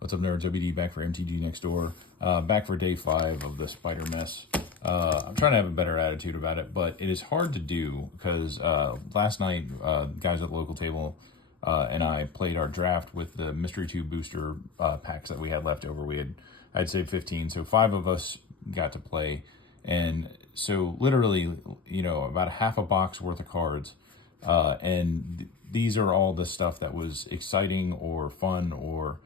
What's up, nerds? OBD back for MTG Next Door. Back for day 5 of the spider mess. I'm trying to have a better attitude about it, but it is hard to do because last night, guys at the local table and I played our draft with the Mystery 2 booster packs that we had left over. I'd say 15, so 5 of us got to play. And so literally, about a half a box worth of cards. These are all the stuff that was exciting or fun or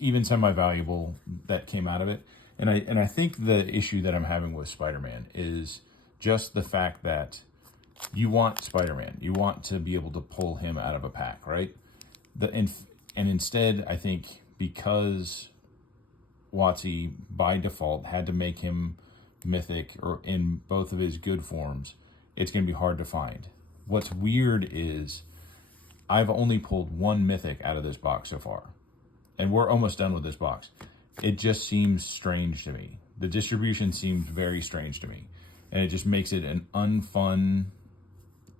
even semi-valuable that came out of it. And I think the issue that I'm having with Spider-Man is just the fact that you want Spider-Man. You want to be able to pull him out of a pack, right? And instead, I think because WotC by default had to make him mythic or in both of his good forms, it's going to be hard to find. What's weird is I've only pulled 1 mythic out of this box so far. And we're almost done with this box. It just seems strange to me. The distribution seems very strange to me. And it just makes it an unfun...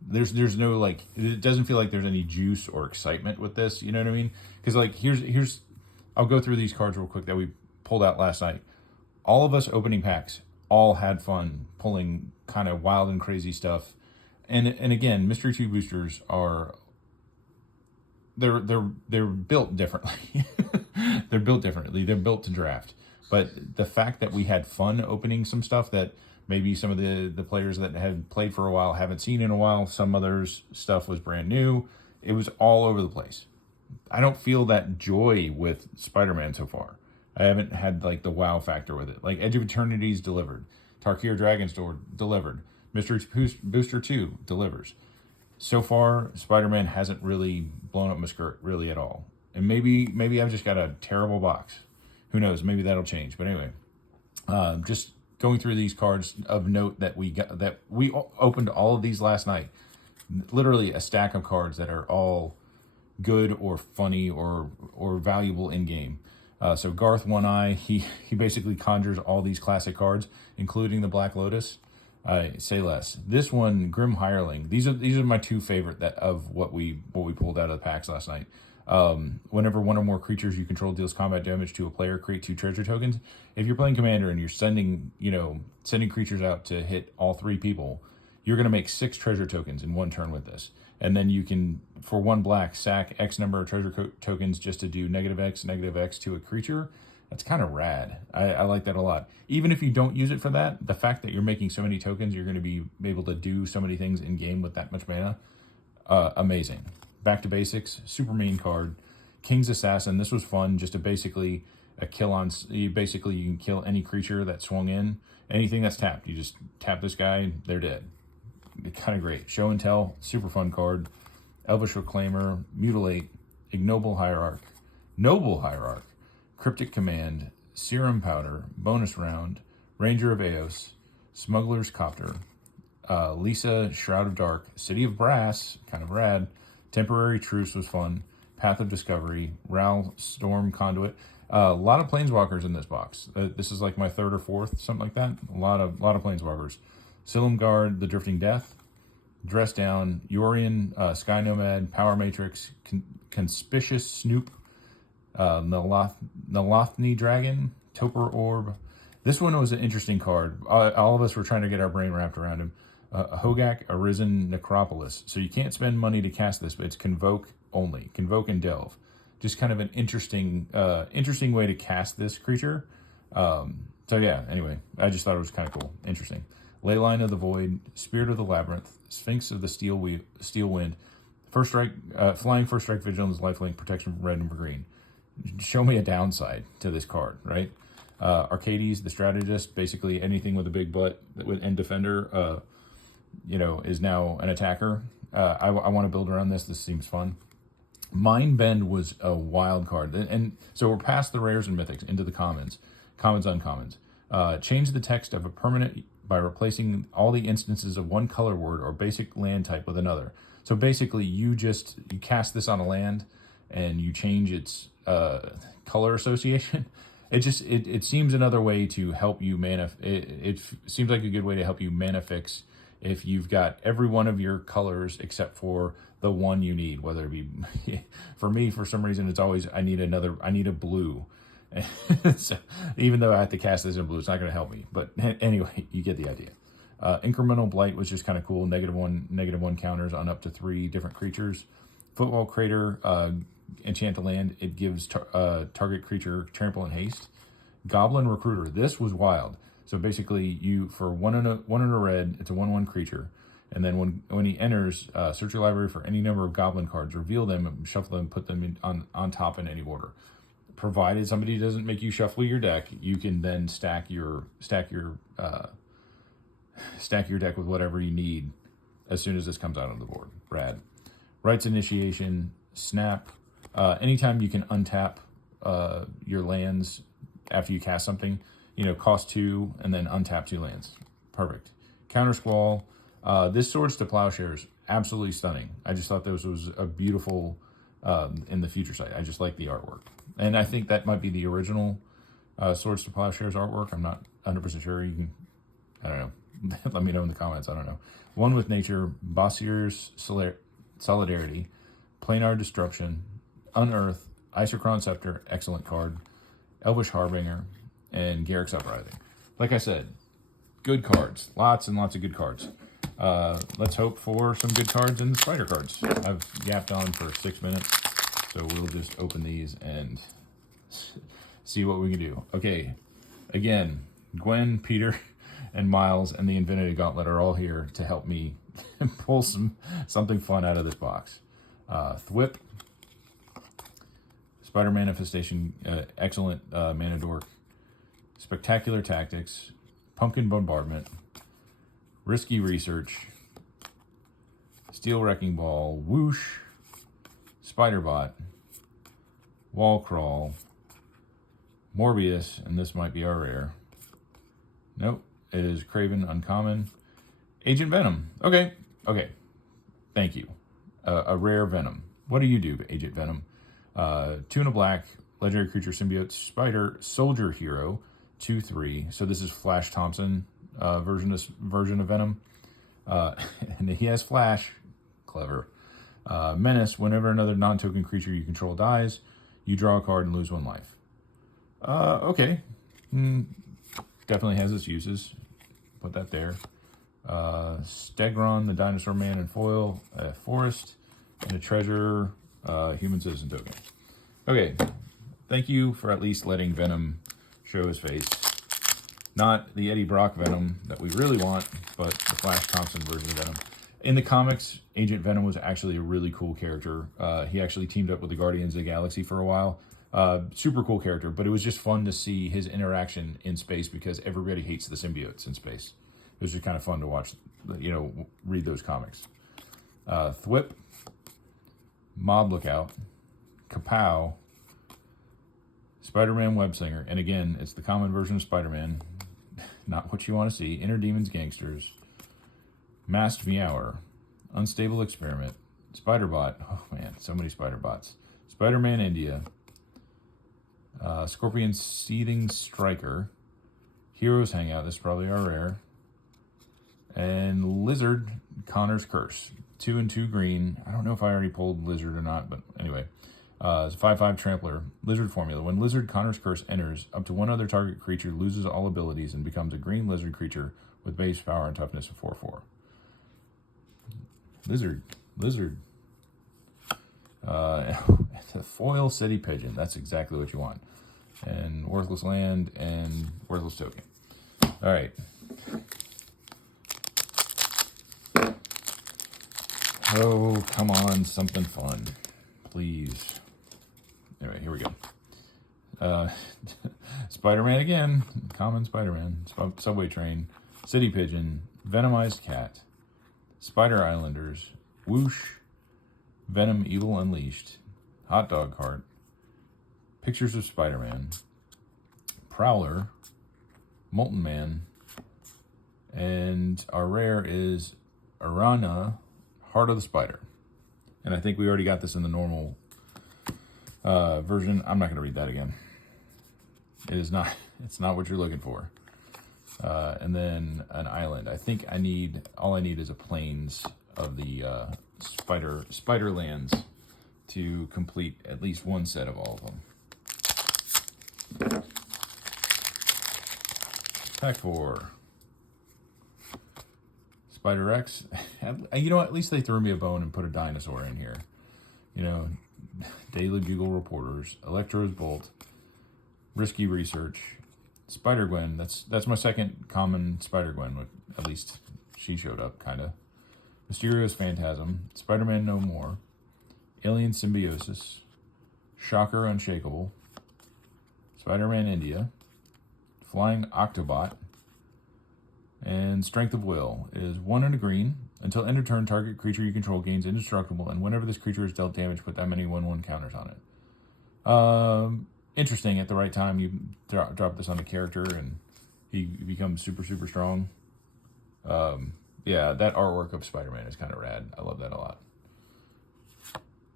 There's no, it doesn't feel like there's any juice or excitement with this, you know what I mean? Because, here's... I'll go through these cards real quick that we pulled out last night. All of us opening packs all had fun pulling kind of wild and crazy stuff. And again, Mystery 2 boosters are... They're built differently. They're built differently. They're built to draft. But the fact that we had fun opening some stuff that maybe some of the players that had played for a while haven't seen in a while, some others' stuff was brand new. It was all over the place. I don't feel that joy with Spider-Man so far. I haven't had the wow factor with it. Edge of Eternity's delivered. Tarkir Dragon's Door delivered. Mystery Booster 2 delivers. So far, Spider-Man hasn't really blown up my skirt really at all. And maybe I've just got a terrible box. Who knows? Maybe that'll change. But anyway, just going through these cards of note that we opened all of these last night. Literally a stack of cards that are all good or funny or valuable in game. So Garth One Eye, he basically conjures all these classic cards, including the Black Lotus. Say less. This one, Grim Hireling. These are my 2 favorite of what we pulled out of the packs last night. Whenever 1 or more creatures you control deals combat damage to a player, create 2 treasure tokens. If you're playing Commander and you're sending creatures out to hit all 3 people, you're going to make 6 treasure tokens in 1 turn with this. And then you can, for 1 black, sack X number of treasure tokens just to do -X to a creature. That's kind of rad. I like that a lot. Even if you don't use it for that, the fact that you're making so many tokens, you're going to be able to do so many things in game with that much mana. Amazing. Back to basics. Super main card. King's Assassin. This was fun. Just basically a kill on... You can kill any creature that swung in. Anything that's tapped. You just tap this guy, they're dead. Kind of great. Show and Tell. Super fun card. Elvish Reclaimer. Mutilate. Ignoble Hierarch. Noble Hierarch. Cryptic Command, Serum Powder, Bonus Round, Ranger of Eos, Smuggler's Copter, Lisa, Shroud of Dark, City of Brass, kind of rad, Temporary Truce was fun, Path of Discovery, Ral, Storm Conduit. A lot of Planeswalkers in this box. This is like my 3rd or 4th, something like that. A lot of Planeswalkers. Silumgard, The Drifting Death, Dress Down, Yorion, Sky Nomad, Power Matrix, Conspicuous Snoop, Nalothni Dragon, Toper Orb. This one was an interesting card. All of us were trying to get our brain wrapped around him. Hogak, Arisen Necropolis. So you can't spend money to cast this, but it's Convoke only. Convoke and Delve. Just kind of an interesting way to cast this creature. So yeah, anyway, I just thought it was kind of cool. Interesting. Leyline of the Void, Spirit of the Labyrinth, Sphinx of the Steel Wind, First Strike, Flying First Strike Vigilance, Lifelink, Protection from Red and for Green. Show me a downside to this card, right? Arcades, the Strategist, basically anything with a big butt and defender, is now an attacker. I want to build around this. This seems fun. Mind Bend was a wild card. And so we're past the rares and mythics into the commons, uncommons. Change the text of a permanent by replacing all the instances of 1 color word or basic land type with another. So basically you cast this on a land and you change its color association. It seems another way to help you it seems like a good way to help you mana fix if you've got every one of your colors except for the one you need, whether it be, for me, for some reason, it's always, I need a blue. So, even though I have to cast this in blue, it's not going to help me. But anyway, you get the idea. Incremental Blight, which is kind of cool. -1 counters on up to 3 different creatures. Football Crater, enchant a land. It gives target creature trample and haste. Goblin Recruiter. This was wild. So basically, you for one in a red, it's a 1/1 creature, and then when he enters, search your library for any number of goblin cards, reveal them, shuffle them, put them on top in any order. Provided somebody doesn't make you shuffle your deck, you can then stack your deck with whatever you need as soon as this comes out on the board. Rad. Rights Initiation, Snap. Anytime you can untap your lands after you cast something, cost 2 and then untap 2 lands. Perfect. Counter Squall. This Swords to Plowshares, absolutely stunning. I just thought this was a beautiful in the future site. I just like the artwork. And I think that might be the original Swords to Plowshares artwork. I'm not 100% sure. You can, I don't know. Let me know in the comments. I don't know. One with Nature, Bossier's Solidarity, Planar Destruction, Unearth, Isochron Scepter, excellent card, Elvish Harbinger, and Garrick's Uprising. Like I said, good cards. Lots and lots of good cards. Let's hope for some good cards in the spider cards. I've yapped on for 6 minutes, so we'll just open these and see what we can do. Okay, again, Gwen, Peter, and Miles and the Infinity Gauntlet are all here to help me pull something fun out of this box. Thwip, Spider Manifestation, excellent mana dork. Spectacular Tactics, Pumpkin Bombardment, Risky Research, Steel Wrecking Ball, Whoosh, Spiderbot, Wall Crawl, Morbius, and this might be our rare. Nope, it is Craven Uncommon. Agent Venom. Okay. Thank you. A rare Venom. What do you do, Agent Venom? 2 and a black, legendary creature symbiote, spider, soldier hero, 2/3. So this is Flash Thompson version of Venom. And he has Flash. Clever. Menace. Whenever another non-token creature you control dies, you draw a card and lose 1 life. Okay. Definitely has its uses. Put that there. Stegron, the Dinosaur Man in foil, a forest, and a treasure, human citizen token. Okay. Thank you for at least letting Venom show his face. Not the Eddie Brock Venom that we really want, but the Flash Thompson version of Venom. In the comics, Agent Venom was actually a really cool character. He actually teamed up with the Guardians of the Galaxy for a while. Super cool character, but it was just fun to see his interaction in space because everybody hates the symbiotes in space. It was just kind of fun to watch, read those comics. Thwip, Mob Lookout, Kapow, Spider-Man Webslinger, and again, it's the common version of Spider-Man. Not what you want to see. Inner Demons Gangsters, Masked Meower, Unstable Experiment, Spider-Bot. Oh man, so many Spider-Bots. Spider-Man India, Scorpion Seething Striker, Heroes Hangout, this is probably our rare, and Lizard Connor's Curse. 2 and 2 green. I don't know if I already pulled Lizard or not, but anyway. It's a 5/5 Trampler. Lizard formula. When Lizard Connor's Curse enters, up to 1 other target creature loses all abilities and becomes a green lizard creature with base power and toughness of 4/4. Lizard. The foil City Pigeon. That's exactly what you want. And Worthless Land and Worthless Token. All right. Oh, come on, something fun, please. Anyway, here we go. Spider-Man again, common Spider-Man, Subway Train, City Pigeon, Venomized Cat, Spider Islanders, Whoosh, Venom Evil Unleashed, Hot Dog Cart, Pictures of Spider-Man, Prowler, Molten Man, and our rare is Arana, Heart of the Spider. And I think we already got this in the normal version. I'm not going to read that again. It's not what you're looking for. and then an island. I think all I need is a plains of the spider lands to complete at least one set of all of them. Pack 4. Spider X. You know, at least they threw me a bone and put a dinosaur in here. You know, Daily Bugle Reporters, Electro's Bolt, Risky Research, Spider-Gwen. That's my second common Spider-Gwen. At least she showed up, kind of. Mysterio's Phantasm, Spider-Man No More, Alien Symbiosis, Shocker Unshakable, Spider-Man India, Flying Octobot, and Strength of Will is 1 and a green. Until end of turn, target creature you control gains indestructible, and whenever this creature is dealt damage, put that many 1/1 counters on it. Interesting. At the right time, you drop this on a character, and he becomes super, super strong. Yeah, that artwork of Spider-Man is kind of rad. I love that a lot.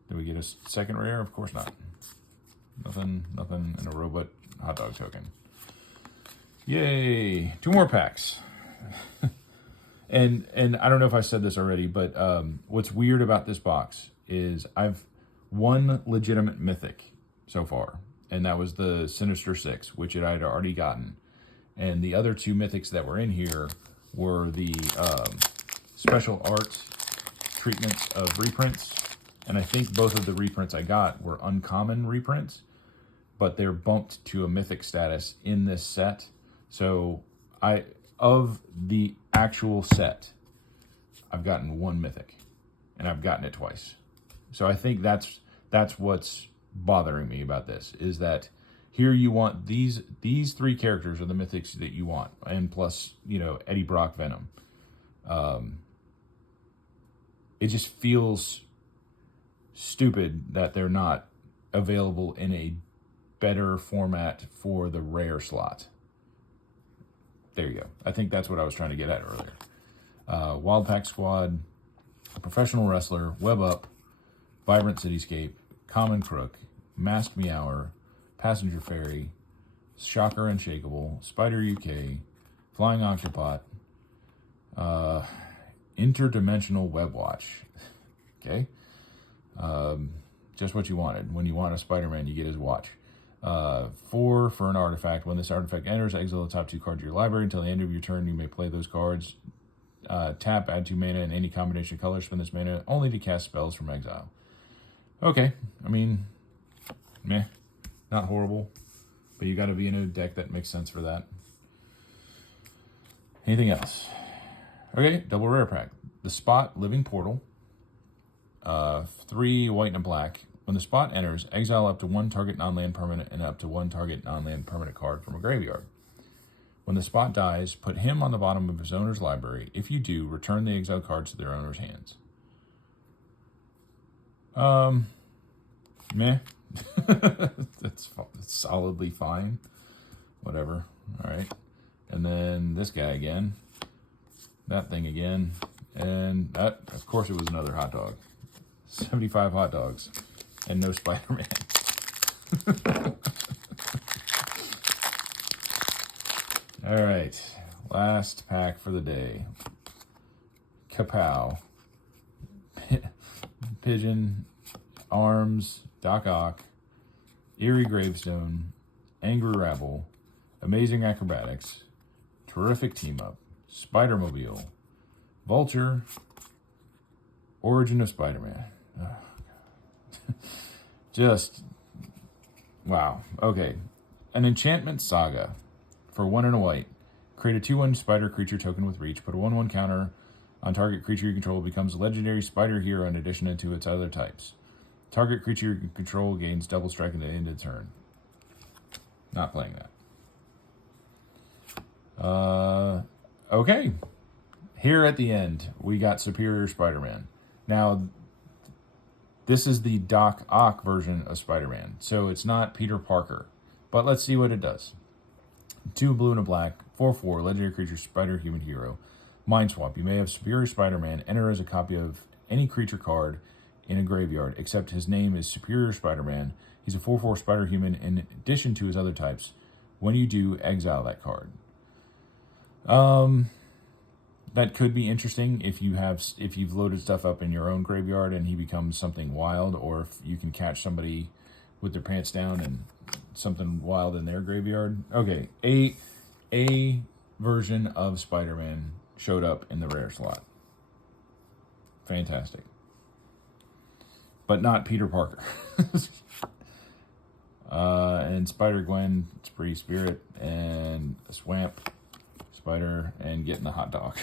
Did we get a second rare? Of course not. Nothing in a robot hot dog token. Yay! 2 more packs. And I don't know if I said this already, but what's weird about this box is I've one legitimate mythic so far, and that was the Sinister Six, which I'd already gotten. And the other 2 mythics that were in here were the special art treatments of reprints. And I think both of the reprints I got were uncommon reprints, but they're bumped to a mythic status in this set. So of the actual set, I've gotten 1 mythic, and I've gotten it twice. So I think that's what's bothering me about this, is that here you want these 3 characters are the mythics that you want, and plus, you know, Eddie Brock Venom. It just feels stupid that they're not available in a better format for the rare slot. There you go. I think that's what I was trying to get at earlier. Wild Pack Squad, Professional Wrestler, Web Up, Vibrant Cityscape, Common Crook, Masked Meower, Passenger Ferry, Shocker Unshakable, Spider UK, Flying Octopot, Interdimensional Web Watch. Okay. Just what you wanted. When you want a Spider-Man, you get his watch. 4 for an artifact. When this artifact enters, exile the top 2 cards of your library. Until the end of your turn, you may play those cards. Tap, add 2 mana in any combination of colors. Spend this mana only to cast spells from exile. Okay, I mean, meh, not horrible, but you got to be in a deck that makes sense for that. Anything else? Okay, double rare pack. The Spot Living Portal. 3 white and a black. When the spot enters, exile up to 1 target non-land permanent and up to 1 target non-land permanent card from a graveyard. When the spot dies, put him on the bottom of his owner's library. If you do, return the exiled cards to their owner's hands. Meh. That's solidly fine. Whatever. All right. And then this guy again. That thing again. And that, of course, it was another hot dog. 75 hot dogs. And no Spider-Man. All right. Last pack for the day. Kapow. Pigeon. Arms. Doc Ock. Eerie Gravestone. Angry Rabble. Amazing Acrobatics. Terrific Team Up. Spider-Mobile. Vulture. Origin of Spider-Man. Just, wow. Okay. An Enchantment Saga. For 1 and a white. Create a 2/1 spider creature token with reach. Put a 1/1 counter on target creature you control. Becomes a legendary spider hero in addition to its other types. Target creature you control gains double strike at the end of the turn. Not playing that. Okay. Here at the end, we got Superior Spider-Man. Now, this is the Doc Ock version of Spider-Man, so it's not Peter Parker. But let's see what it does. 2 blue and a black, 4/4, legendary creature, spider human hero. Mind swap. You may have Superior Spider-Man enter as a copy of any creature card in a graveyard, except his name is Superior Spider-Man. He's a 4/4 spider human in addition to his other types. When you do, exile that card. That could be interesting if you've loaded stuff up in your own graveyard and he becomes something wild, or if you can catch somebody with their pants down and something wild in their graveyard. Okay, a version of Spider-Man showed up in the rare slot. Fantastic. But not Peter Parker. And Spider-Gwen, Spree Spirit, and a Swamp, Spider, and getting the hot dog.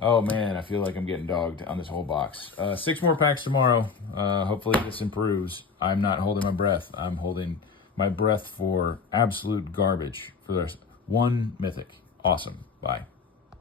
Oh man, I feel like I'm getting dogged on this whole box. 6 more packs tomorrow. Hopefully this improves. I'm not holding my breath. I'm holding my breath for absolute garbage for the rest. 1 mythic. Awesome. Bye.